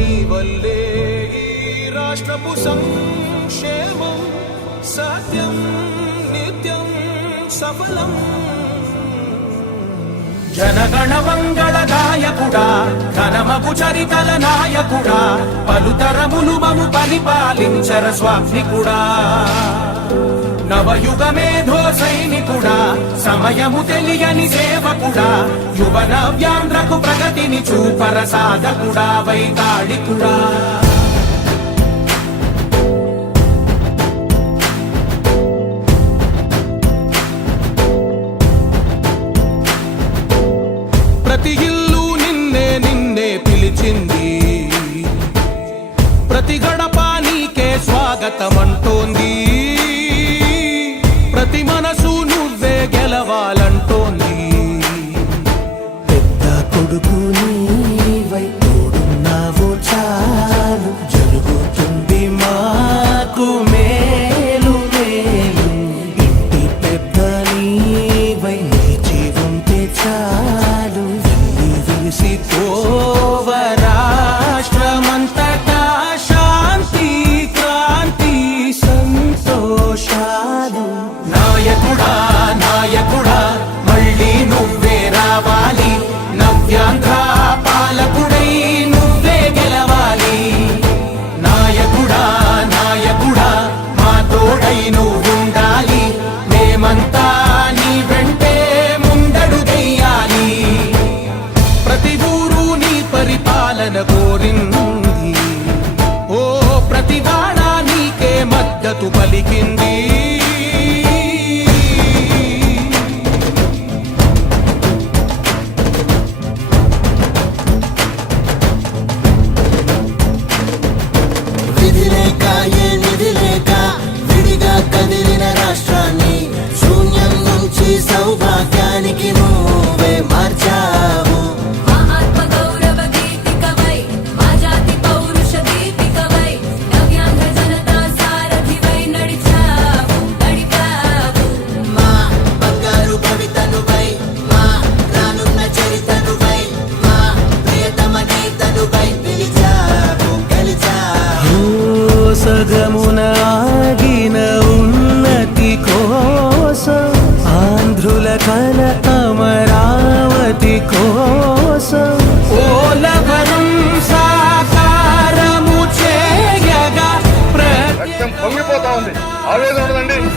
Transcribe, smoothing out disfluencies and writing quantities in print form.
నీ వల్లే ఈ రాష్ట్రపు సంక్షేమం సత్యం నిత్యం సఫలం. జనగణ మంగళ గాయకుడా ఘనమగు చరితల నాయకుడా పలుతరములు మము పరిపాలించర స్వామికుడా. నవయుగ మేధో సైనికుడా సమయము తెలియని సేవకుడా యువ నవ్యాంధ్రకు ప్రగతిని చూపర సాధకుడా వైతాళికుడా. ప్రతి ఇల్లు నిన్నే నిన్నే పిలిచింది, ప్రతి గడప నీకే స్వాగతమంటోంది, ప్రతి మనసు నువ్వే గెలవాలంటోంది. పెద్ద కొడుకు నీవై తోడున్నావు చాలు, జరుగుతుంది మాకు మేలు మేలు. ఇంటి పెద్ద నీవై నిలిచి ఉంటే చాలు, వెలిసి పోవ రాష్ట్రమంతటా శాంతి క్రాంతి సంతోషాలు. నాయకుడా నాయకుడా మళ్ళీ నువ్వే రావాలి, నవ్యాంధ్ర పాలకుడై నువ్వే గెలవాలి. నాయకుడా నాయకుడా మా తోడై నువ్వుండాలి, మేమంతా నీ వెంటే ముందడుగెయ్యాలి. ప్రతి ఊరు నీ పరిపాలన కోరింది, ఓ ప్రతి వాడ నీకే మద్దతు పలికింది. విధిలేక ఏ నిధిలేక విడిగా కదిలిన రాష్ట్రాన్ని శూన్యం నుంచి సౌభాగ్యానికి నువ్వే మార్చావు. ఆత్మ గౌరవ గీతికవై మా జాతి పౌరుష దీపికవై నవ్యాంధ్ర జనతా సారథివై నడిచావు నడిపావు. మా బంగారు భవితనువై మా రానున్న చరితనువై మా ప్రియతమ నేతనువై పిలిచావు గెలిచావు. సగమున ఆగిన ఉన్నతి కోసం ఆంధ్రుల కల అమరావతి కోసం ఓలవరం సాకారము చేయగా రక్తం పొంగిపోతా ఉంది, ఆవేదన ఉండదండి.